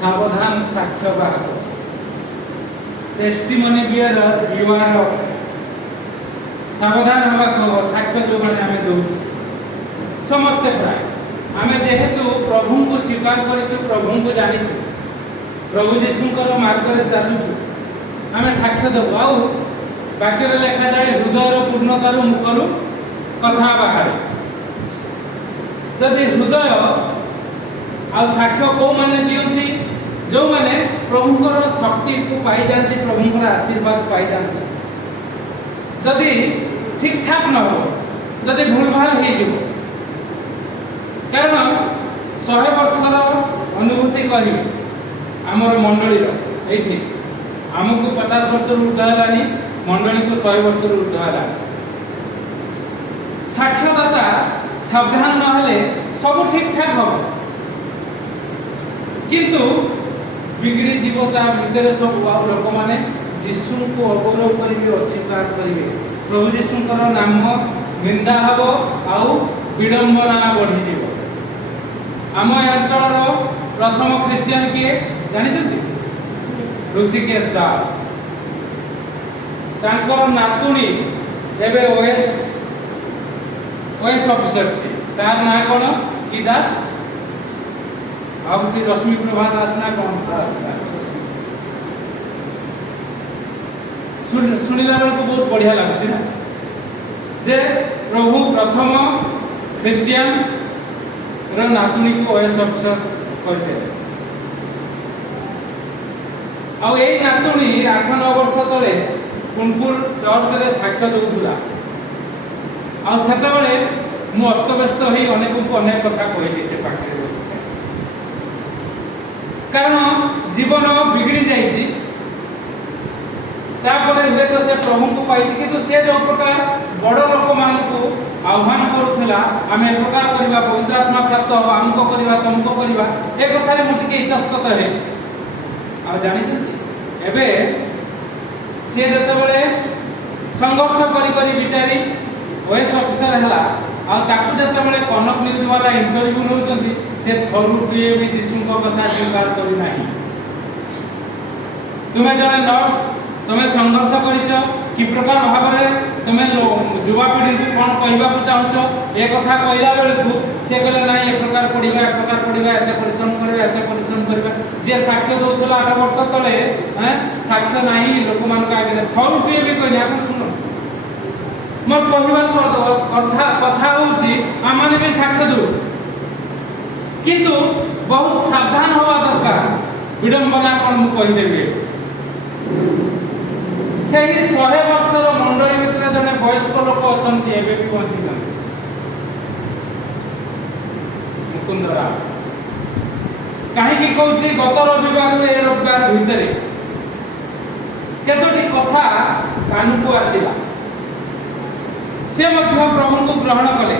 सावधान साक्ष्य बाहक testimony beer you are सावधान हवा साक्ष्य जो मैंने आम दौ समस्ते प्राय आम जेहेतु प्रभु को स्वीकार कर प्रभु को जानी प्रभु जीशुकर मार्ग में चलुचु आम साक्ष्य देव आउ वाक्य लेखा जाए हृदय पूर्णतार मुखर कथा बाहर जदि हृदय आ साक्ष्य कौ मैंने दिखती जो मैंने प्रभुंर शक्ति को पाई जाती प्रभुंर आशीर्वाद पाई जाती जदि ठीक ठाक न हो जदि भूल भाल हो कारण 100 वर्षर अनुभूति करी आमर मंडली ये आमको 50 वर्ष ऊर्ध है मंडली को 100 वर्ष ऊर्ध है साक्ष्यदाता सावधान नहले सब ठीक ठाक हम किंतु बिगड़ी जीवता भितर सब लोक मैंने जीशु को अगौरव करेंगे अस्वीकार करेंगे प्रभु जीशुकर नाम निंदा हम आउ विडंबना बढ़ी आम अंचल प्रथम क्रिश्चियन किए जानते ऋषिकेश दास तांकर नातुणी एबे ओएस ऑफिसर से तार ना कौन कि दास अब रश्मि प्रभा दास ना कौन शुणिला बेल को बहुत बढ़िया लगुच ना जे प्रभु प्रथम क्रिश्चियन नातुणी को ओएस ऑफिसर करते आउ यही नातुणी 8-9 वर्ष तले कुनपुर चर्च रे साक्ष्य दूला आते मु अस्तव्यस्त हो अनेक को अनेक कथा कहली से पाखे कारण जीवन बिगड़ी जाइए हुए तो से प्रभु को पाई कि से जो प्रकार बड़ लोक मान आह्वान करूला आम ए प्रकार करवा पवित्र आत्मा प्राप्त हम आमको करवा तुमको करवा ए कथार मुझे इतस्तत है आ जानी एबे सी जिते संघर्ष करी विचारी ओएस ऑफिसर है आते कनक न्यूज वाला इंटरव्यू नौकरी से थरुए भी जीशु कथा स्वीकार करना तुम्हें जड़े नर्स तुम्हें संघर्ष कर कि प्रकार भाव में तुम्हें युवापीढ़ी को कौन कहवाक चाहूँ ए कथा कहला बेलू सी कहले ना ये प्रकार पढ़ा ए प्रकार पढ़ा एत परिश्रम करवा एत परिश्रम करवा जी साक्ष्य दूसरा 8 वर्ष तले साक्ष्य ना लोक मान आगे थरुए भी कहले आप शुण मोर कहवार कथा हूँ आम भी साक्ष्य दू किंतु बहुत सावधान हवा दरकार विडंबना कौन मुझेदेवी से 100 वर्षर मंडली भितर जड़े वयस्क लोक अच्छा भी बंची मुकुंदरा कहीं कौच गत रविवार ए रविवार भितर केतोटी कथा कान को आसला से प्रभु को ग्रहण कले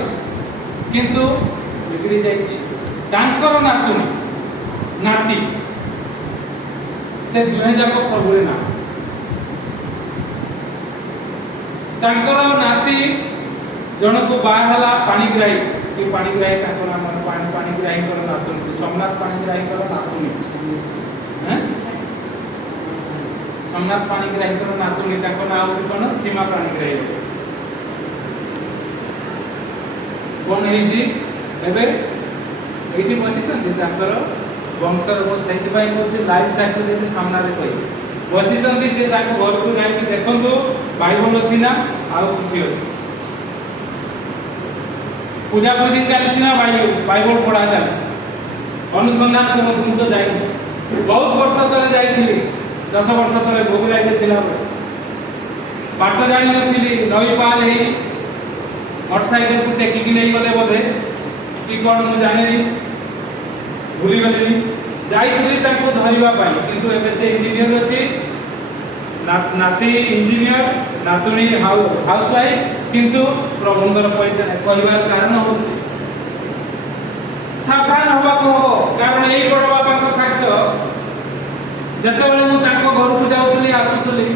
किंतु बिगड़ी जाकर नातुणी नाती से दुहे जाक प्रभु ना नाती जन को बाहला पाणीग्राही कि पाणीग्राही नाम पाणीग्राही नातुणी सोमनाथ पाणीग्राही नातुणी सोमनाथ पाणीग्राही नातुणी ना हूँ कौन सीमा पाणीग्राही कौन है ये बसी वंशर से लाइव साइकिल सामने कही बसी से घर को जाकि देखु बाइबल अच्छी ना आउ कि अच्छी पूजा पूजी चली ना बाइबल पढ़ा चली अनुसंधान करते मुझे जाए बहुत वर्ष तले जाइए 10 वर्ष तले भोग लगे बाट जानी नई पार हो मोटरसाइकेल को टेकिकी नहीं गले बोधे कि कौन मुझे जानी भूलीगली जाइए धरवाई किंतु एवं से इंजीनियर अच्छी नाती इंजीनियर नातुणी हाउस वाइफ किंतु प्रभुंर कहवार कारण हो सावधान हवा हम कारण यही बड़ बापा साक्ष्य जिते मुझे घर को जाऊँगी आसुली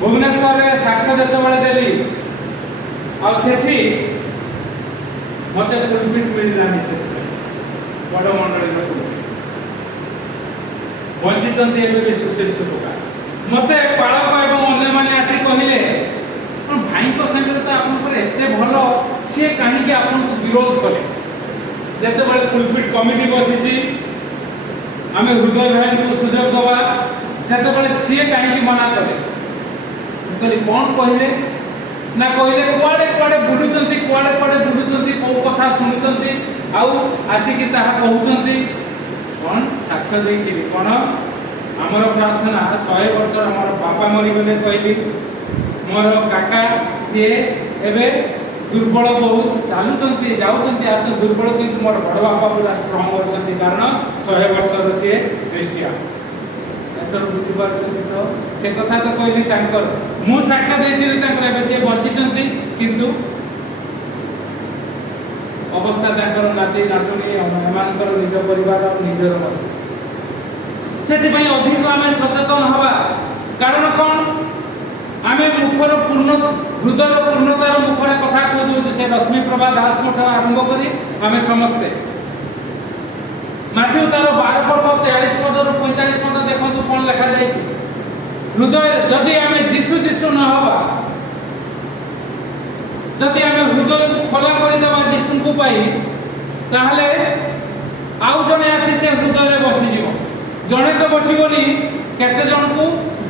भुवनेश्वर साक्ष्य जिते देली आठी मत फुलफिट मिललानी से बड़ मंडली ବଞ୍ଚିଛନ୍ତି ଏବେ ବି ସୁଶୀଲ ସୁପକା। ମୋତେ ପାଳକ ଏବଂ ଅନ୍ୟମାନେ ଆସି କହିଲେ କ'ଣ ଭାଇଙ୍କ ସାଙ୍ଗରେ ତ ଆପଣଙ୍କର ଏତେ ଭଲ, ସିଏ କାହିଁକି ଆପଣଙ୍କୁ ବିରୋଧ କଲେ? ଯେତେବେଳେ ପୁଲପିଟ୍ କମିଟି ବସିଛି ଆମେ ହୃଦୟ ଭାଇଙ୍କୁ ସୁଯୋଗ ଦେବା, ସେତେବେଳେ ସିଏ କାହିଁକି ମନା କଲେ? ମୁଁ କହିଲି କ'ଣ କହିଲେ ନା କହିଲେ କୁଆଡ଼େ କୁଆଡ଼େ ବୁଲୁଛନ୍ତି, କୁଆଡ଼େ କୁଆଡ଼େ ବୁଲୁଛନ୍ତି, କେଉଁ କଥା ଶୁଣୁଛନ୍ତି ଆଉ ଆସିକି ତାହା କହୁଛନ୍ତି। କ'ଣ ସାକ୍ଷ୍ୟ ଦେଇଥିଲି କ'ଣ ଆମର ପ୍ରାର୍ଥନା 100 ବର୍ଷ ଆମର ବାପା ମରିଗଲେ କହିଲି, ମୋର କାକା ସିଏ ଏବେ ଦୁର୍ବଳ ବହୁତ ଚାଲୁଛନ୍ତି ଯାଉଛନ୍ତି ଆସୁଛନ୍ତି ଦୁର୍ବଳ, କିନ୍ତୁ ମୋର ବଡ଼ ବାପା ପୁରା ଷ୍ଟ୍ରଙ୍ଗ ଅଛନ୍ତି, କାରଣ 100 ବର୍ଷର ସିଏ ଖ୍ରୀଷ୍ଟିଆନ। ଏଥର ବୁଝିପାରୁଛନ୍ତି ତ? ସେ କଥା ତ କହିଲି ତାଙ୍କର, ମୁଁ ସାକ୍ଷ୍ୟ ଦେଇଥିଲି ତାଙ୍କର, ଏବେ ସିଏ ବଞ୍ଚିଛନ୍ତି କିନ୍ତୁ ଅବସ୍ଥା ତାଙ୍କର ନାତି ନାତୁଣୀ ଏମାନଙ୍କର ନିଜ ପରିବାର ନିଜର ମଧ୍ୟ। ସେଥିପାଇଁ ଅଧିକ ଆମେ ସଚେତନ ହେବା। କାରଣ କ'ଣ? ଆମେ ମୁଖର ହୃଦୟର ପୂର୍ଣ୍ଣତାର ମୁଖରେ କଥା କହିଦେଉଛୁ। ସେ ରଶ୍ମିପ୍ରଭା ଦାସଙ୍କ ଠାରୁ ଆରମ୍ଭ କରି ଆମେ ସମସ୍ତେ। ମାଥ୍ୟୁ ତାର 12 ପର୍ବ 43 ପଦରୁ 45 ପଦ ଦେଖନ୍ତୁ କ'ଣ ଲେଖାଯାଇଛି। ହୃଦୟରେ ଯଦି ଆମେ ଯୀଶୁ ଯୀଶୁ ନ ହେବା, ଯଦି ଆମେ ହୃଦୟକୁ ଖୋଲା କରିଦେବା ଯୀଶୁଙ୍କୁ ପାଇଁ, ତାହେଲେ ଆଉ ଜଣେ ଆସି ସେ ହୃଦୟରେ ବସିଯିବ। ଜଣେ ତ ବସିବନି, କେତେ ଜଣକୁ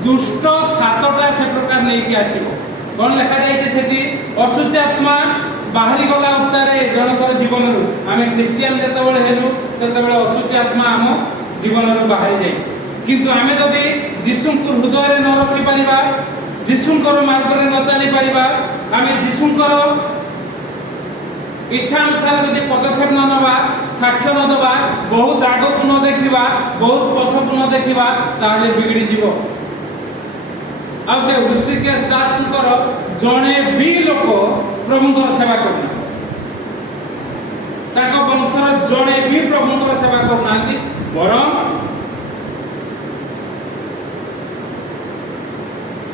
ଦୁଷ୍ଟ 7ଟା ସେ ପ୍ରକାର ନେଇକି ଆସିବ। କ'ଣ ଲେଖାଯାଇଛି ସେଠି? ଅଶୁଦ୍ଧ ଆତ୍ମା ବାହାରି ଗଲା ଉତ୍ତାରେ ଜଣଙ୍କର ଜୀବନରୁ। ଆମେ ଖ୍ରୀଷ୍ଟିଆନ ଯେତେବେଳେ ହେଲୁ ସେତେବେଳେ ଅଶୁଦ୍ଧ ଆତ୍ମା ଆମ ଜୀବନରୁ ବାହାରି ଯାଇଛି। କିନ୍ତୁ ଆମେ ଯଦି ଯୀଶୁଙ୍କୁ ହୃଦୟରେ ନ ରଖିପାରିବା, ଯୀଶୁଙ୍କର ମାର୍ଗରେ ନ ଚାଲିପାରିବା, ଆମେ ଯୀଶୁଙ୍କର ଇଚ୍ଛା ଅନୁସାରେ ଯଦି ପଦକ୍ଷେପ ନ ନେବା, ସାକ୍ଷ୍ୟ ନ ଦେବା, ବହୁତ ଆଗକୁ ନ ଦେଖିବା, ବହୁତ ପଛକୁ ନ ଦେଖିବା, ତାହେଲେ ବିଗିଡ଼ିଯିବ। ଆଉ ସେ ଋଷିକେଶ ଦାସଙ୍କର ଜଣେ ବି ଲୋକ ପ୍ରଭୁଙ୍କର ସେବା କରୁନାହାନ୍ତି, ତାଙ୍କ ବଂଶର ଜଣେ ବି ପ୍ରଭୁଙ୍କର ସେବା କରୁନାହାନ୍ତି, ବରଂ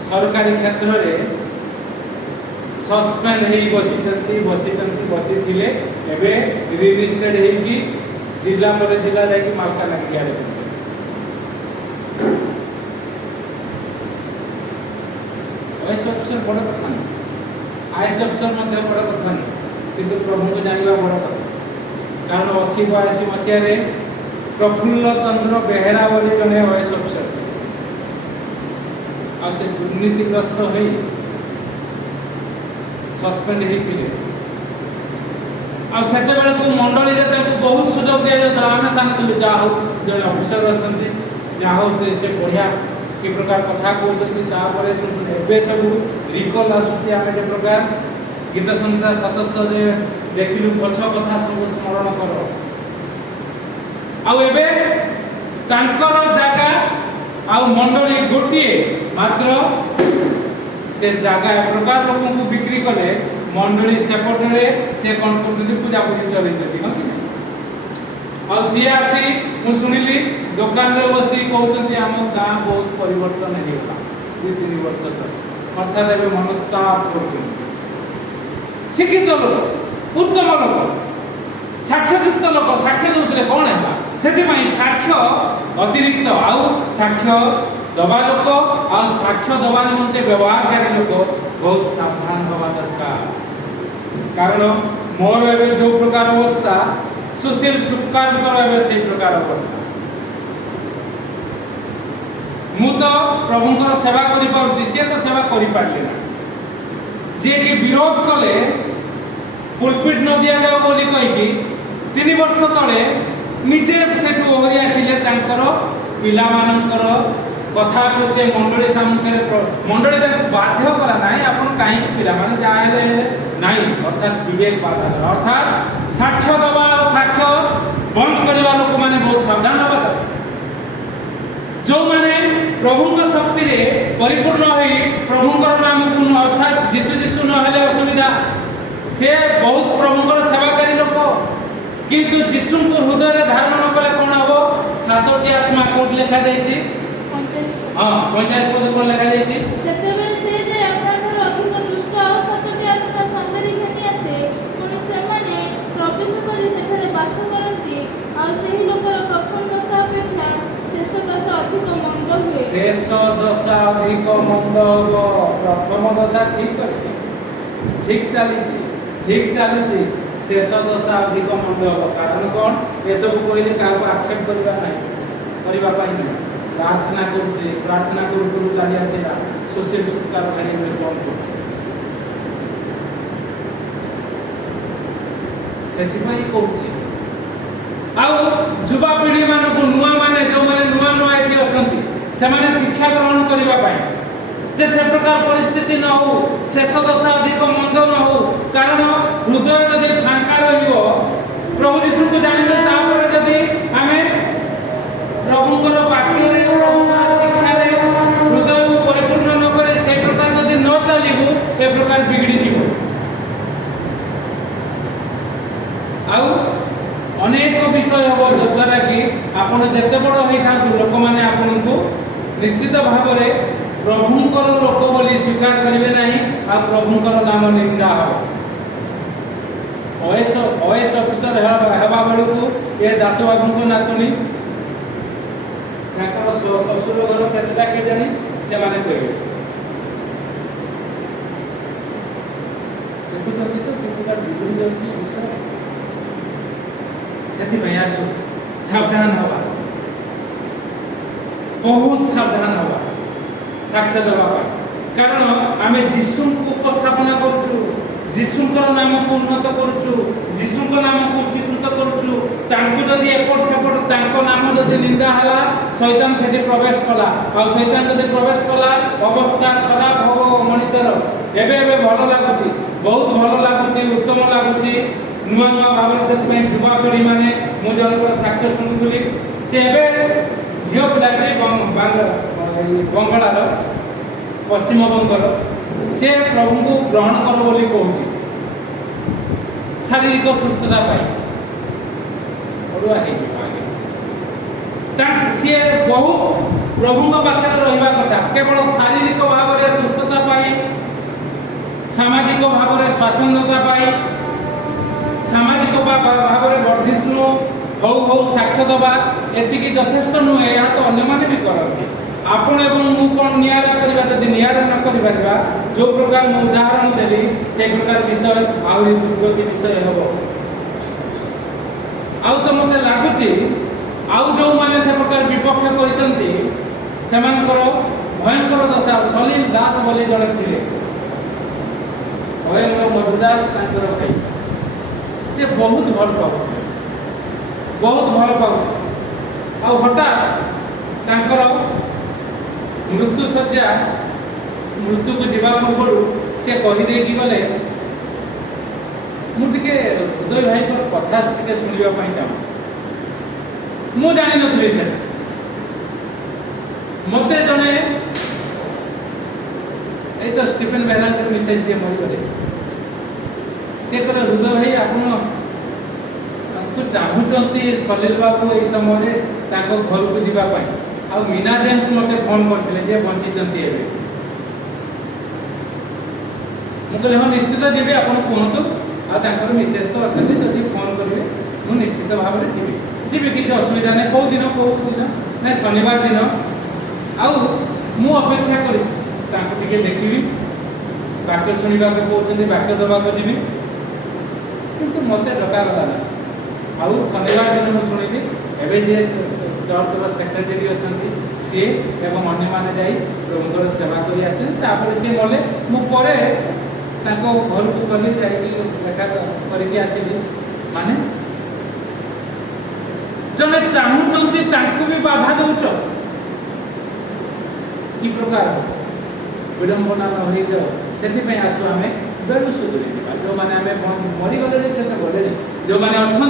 ସରକାରୀ କ୍ଷେତ୍ରରେ ସସ୍ପେଣ୍ଡ ହେଇ ବସିଥିଲେ। ଏବେ ରିଲିଷ୍ଟେଡ୍ ହେଇକି ଜିଲ୍ଲା ପରେ ଜିଲ୍ଲା ଯାଇକି ମାଲକାନଗିରି ଆଡ଼େ। OS ଅଫିସର ବଡ଼ କଥା ନୁହେଁ, IS ଅଫିସର ମଧ୍ୟ ବଡ଼ କଥା ନୁହେଁ, କିନ୍ତୁ ପ୍ରଭୁଙ୍କୁ ଜାଣିବା ବଡ଼ କଥା। କାରଣ 80-82 ମସିହାରେ ପ୍ରଫୁଲ୍ଲ ଚନ୍ଦ୍ର ବେହେରା ବୋଲି ଜଣେ OS ଅଫିସର, ଆଉ ସେ ଦୁର୍ନୀତିଗ୍ରସ୍ତ ହୋଇ ସସ୍ପେଣ୍ଡ ହେଇଥିଲେ। ଆଉ ସେତେବେଳକୁ ମଣ୍ଡଳୀରେ ତାଙ୍କୁ ବହୁତ ସୁଯୋଗ ଦିଆଯାଉଥିଲା। ଆମେ ଜାଣିଥିଲୁ ଯାହା ହଉ ଜଣେ ଅଫିସର ଅଛନ୍ତି, ଯାହା ହଉ ସେ ବଢ଼ିଆ କି ପ୍ରକାର କଥା କହୁଛନ୍ତି। ତାପରେ ଏବେ ସବୁ ରିକଲ୍ ଆସୁଛି, ଆମେ ଯେ ପ୍ରକାର ଗୀତ ସଂହିତା 77 ଦେଖିଲୁ, ପଛ କଥା ସବୁ ସ୍ମରଣ କର। ଆଉ ଏବେ ତାଙ୍କର ଜାଗା ଆଉ ମଣ୍ଡଳୀ ଗୋଟିଏ ମାତ୍ର, ସେ ଜାଗା ଏ ପ୍ରକାର ଲୋକଙ୍କୁ ବିକ୍ରି କଲେ, ମଣ୍ଡଳୀ ସେପଟରେ ସେ କ'ଣ କରୁଛନ୍ତି, ପୂଜାପୂଜି ଚଲେଇଛନ୍ତି। ହଁ କି? ଆଉ ସିଏ ଆସି ମୁଁ ଶୁଣିଲି ଦୋକାନରେ ବସି କହୁଛନ୍ତି ଆମ ଗାଁ ବହୁତ ପରିବର୍ତ୍ତନ ହେଇଗଲା 2-3 ବର୍ଷ ତଳେ, ଅର୍ଥାତ୍ ଏବେ ମନସ୍ତାପ କରୁଛନ୍ତି। ଶିକ୍ଷିତ ଲୋକ, ଉତ୍ତମ ଲୋକ, ସାକ୍ଷ୍ୟଯୁକ୍ତ ଲୋକ ସାକ୍ଷ୍ୟ ଦେଉଥିଲେ, କ'ଣ ହେଲା? ସେଥିପାଇଁ ସାକ୍ଷ୍ୟ ଅତିରିକ୍ତ ଆଉ ସାକ୍ଷ୍ୟ ଦବା ଲୋକ ଆଉ ସାକ୍ଷ୍ୟ ଦେବା ନିମନ୍ତେ ବ୍ୟବହାରକାରୀ ଲୋକ ବହୁତ ସାବଧାନ ହେବା ଦରକାର। କାରଣ ମୋର ଏବେ ଯେଉଁ ପ୍ରକାର ଅବସ୍ଥା, ସୁଶୀଲ ସୁପକାରଙ୍କର ଏବେ ସେଇ ପ୍ରକାର ଅବସ୍ଥା। ମୁଁ ତ ପ୍ରଭୁଙ୍କର ସେବା କରିପାରୁଛି, ସିଏ ତ ସେବା କରିପାରିଲେ ନା। ଯିଏକି ବିରୋଧ କଲେ ପୁଲପିଟ୍ ନ ଦିଆଯାଉ ବୋଲି କହିକି 3 ବର୍ଷ ତଳେ ନିଜେ ସେଠୁ ଓହରି ଆସିଲେ। ତାଙ୍କର ପିଲାମାନଙ୍କର କଥାକୁ ସେ ମଣ୍ଡଳୀ ସମ୍ମୁଖରେ, ମଣ୍ଡଳୀ ତାଙ୍କୁ ବାଧ୍ୟ କଲା ନାହିଁ, ଆପଣ କାହିଁକି ପିଲାମାନେ ଯାହା ହେଲେ ନାହିଁ, ଅର୍ଥାତ୍ ବିବେକ ବାଧା, ଅର୍ଥାତ୍ ସାକ୍ଷ୍ୟ ଦେବା ଆଉ ସାକ୍ଷ୍ୟ ବନ୍ଦ କରିବା ଲୋକମାନେ ବହୁତ ସାବଧାନ ହେବା ଦରକାର। ଯେଉଁମାନେ ପ୍ରଭୁଙ୍କ ଶକ୍ତିରେ ପରିପୂର୍ଣ୍ଣ ହୋଇ ପ୍ରଭୁଙ୍କର ନାମକୁ ଅର୍ଥାତ୍ ଯୀଶୁ ଯୀଶୁ ନହେଲେ ଅସୁବିଧା, ସେ ବହୁତ ପ୍ରଭୁଙ୍କର ସେବାକାରୀ ଲୋକ, କିନ୍ତୁ ଯୀଶୁଙ୍କୁ ହୃଦୟରେ ଧାରଣ ନ କଲେ କ'ଣ ହବ? 7ଟି ଆତ୍ମା କୋଉଠି ଲେଖାଯାଇଛି? 45 ପଦ କ'ଣ ଲେଖାଯାଇଛି? ସେତେବେଳେ ସେ ଯେ ଆପଣଙ୍କର ଅଧିକ ଦୁଷ୍ଟ ଆଉ 7ଟି ଆତ୍ମା ସଙ୍ଗରେ ଘେନି ଆସେ, ପୁଣି ସେମାନେ ପ୍ରବେଶ କରି ସେଠାରେ ବାସ କରନ୍ତି, ଆଉ ସେହି ଲୋକର ପ୍ରଥମ ଦଶା ଅପେକ୍ଷା ଶେଷ ଦଶା दशा अधिक मंद हम। प्रथम दशा ठीक अच्छे, ठीक चली शेष दशा अधिक मंद हम। कारण कौन ये सब कहले क्या आक्षेप करवा नहीं प्रार्थना करू चली आसला सोशल सुत्कार भाई बंद कर सेथिपाई कहूची आउ युवा पीढ़ी मानक नुआ माने जो माने नुआ एठी अछंती से माने शिक्षा ग्रहण करिवा पाए जे से प्रकार परिस्थिति न हो शेष दशा अधिक मंद न हो। कारण हृदय जदि फांका रहिबो प्रभु यीशु को जानिबे तापर जदि हमें प्रभुଙ୍କର वाक्ୟରେ प्रभुଙ୍କର शिक्षाରେ हृदय को परिपूर्ण न करे से प्रकार जदि न चलिबो ए प्रकार बिगड़ी जीवो। आउ अनेक विषय हम जद्वारा कि आपण जेते बड़ होई था लोक माने आपन को निश्चित भाव में प्रभुंकर लोक बोली स्वीकार करेंगे नहीं आ प्रभुंकर नाम निंदा हो। ओएस ऑफिसर हेबा बेलू ये दास बाबू को नातुणी ससुर घर केतटा के जानी से माने कहबे देखुछथि तो केतटा बिगड़ी जाउची विषय सेति में आसु सावधान हवा बहुत सावधान हवा साक्ष्य देवा कारण आम जीशु को उपस्थापना करूँ जीशुकर नाम को उन्नत करूँ जीशुक नाम को उच्चीकृत करूँ जदि एपट सेपट नाम जदि निंदा है शैतान से प्रवेश कला आ शैतान जदि प्रवेश कला अवस्था खराब हम मनुष्यर एवं भल लगुच बहुत भल लगुच उत्तम लगुच नुआ भाव से युवा पीढ़ी मैंने मुझे जनकर साक्ष्य शुणुली से झील पिलाटे बंगलार पश्चिम बंगर से प्रभु को ग्रहण कर बोली कहूँ शारीरिक सुस्थता सी बहुत प्रभु पाखे रहा कथा केवल शारीरिक भाव में सुस्थता सामाजिक भाव में स्वाच्छंदता सामाजिक भाव में वर्धिष्णु हौ साक्ष्य दबा एतिकी यथेष्ट नुहे यह तो अन्य भी करते आपण एवं मु कौन नियारा करबा जदि नियारा न करि परबा जो प्रकार मु उदाहरण देली से प्रकार विषय आउरी दुर्गति विषय हबो। आउ तो मते लागुची आउ जो माने से प्रकार विपक्ष करिसंती सेमानकर भयंकर दशा सलील दास बोली जणे थिले भयंकर मधुदास तांकर भाई से बहुत भल पाउ आउ हठात तांकर मृत्यु शज्या मृत्यु को जीवा पूर्व से कहीदे गले मुझे हृदय भाई कथा शुणा चाहूँ मु जानी नी से मत जड़े ये स्टीफेन बेहरान मिसाइल जी मरीगले से कहले हृदय भाई आपको चाहूँगी सलील बाबू ये समय घर को जावाई आ मीना जेम्स मते फोन करते जे बंची मुझे हाँ निश्चित जी आप कहतु आर मिसेस तो अच्छा जब फोन करेंगे मुझे निश्चित भाव में जी किसी असुविधा नहीं कौ दिन ना शनिवार दिन आपेक्षा कर देखी वाक्य शुणा कहते वाक्य देवाक जी कि मत डकागला ना आउ शनिवार दिन मुझे शुणी एवं जे चर्चर सेक्रेटरी अच्छा सी एवं अन्य मैंने जा प्रभुंर सेवा कर सी मले मुझे घर को गली देखा करके आसली माने जड़े चाहूँगी भी बाधा दौच कि प्रकार विडंबना न हो से आसु आम बेलू सुधुरी जो मैंने आम मरीगले से तो गले जो मैंने अच्छा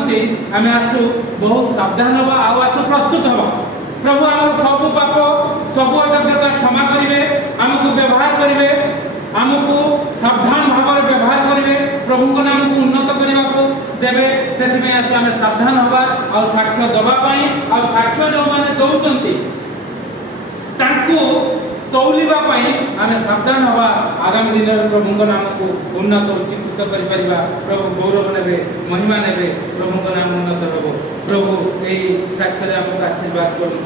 आम आसु बहुत सावधान हवा आसु प्रस्तुत हवा प्रभु आम सब पाप सब अयोग्यता क्षमा करेंगे आमको व्यवहार करेंगे आमको सावधान भाव में व्यवहार करेंगे प्रभु को नाम को उन्नत करने को देवे से आसु आम सावधान हवा आ साक्ष्य दवाई आ साक्ष्य जो मैंने दौरान तौलिबा आम सावधान हवा आगामी दिन में प्रभु नाम को उन्नत उच्चीकृत कर प्रभु गौरव ने महिमा ने प्रभु नाम उन्नत हम प्रभु यही साक्ष्य आमको आशीर्वाद करूँ।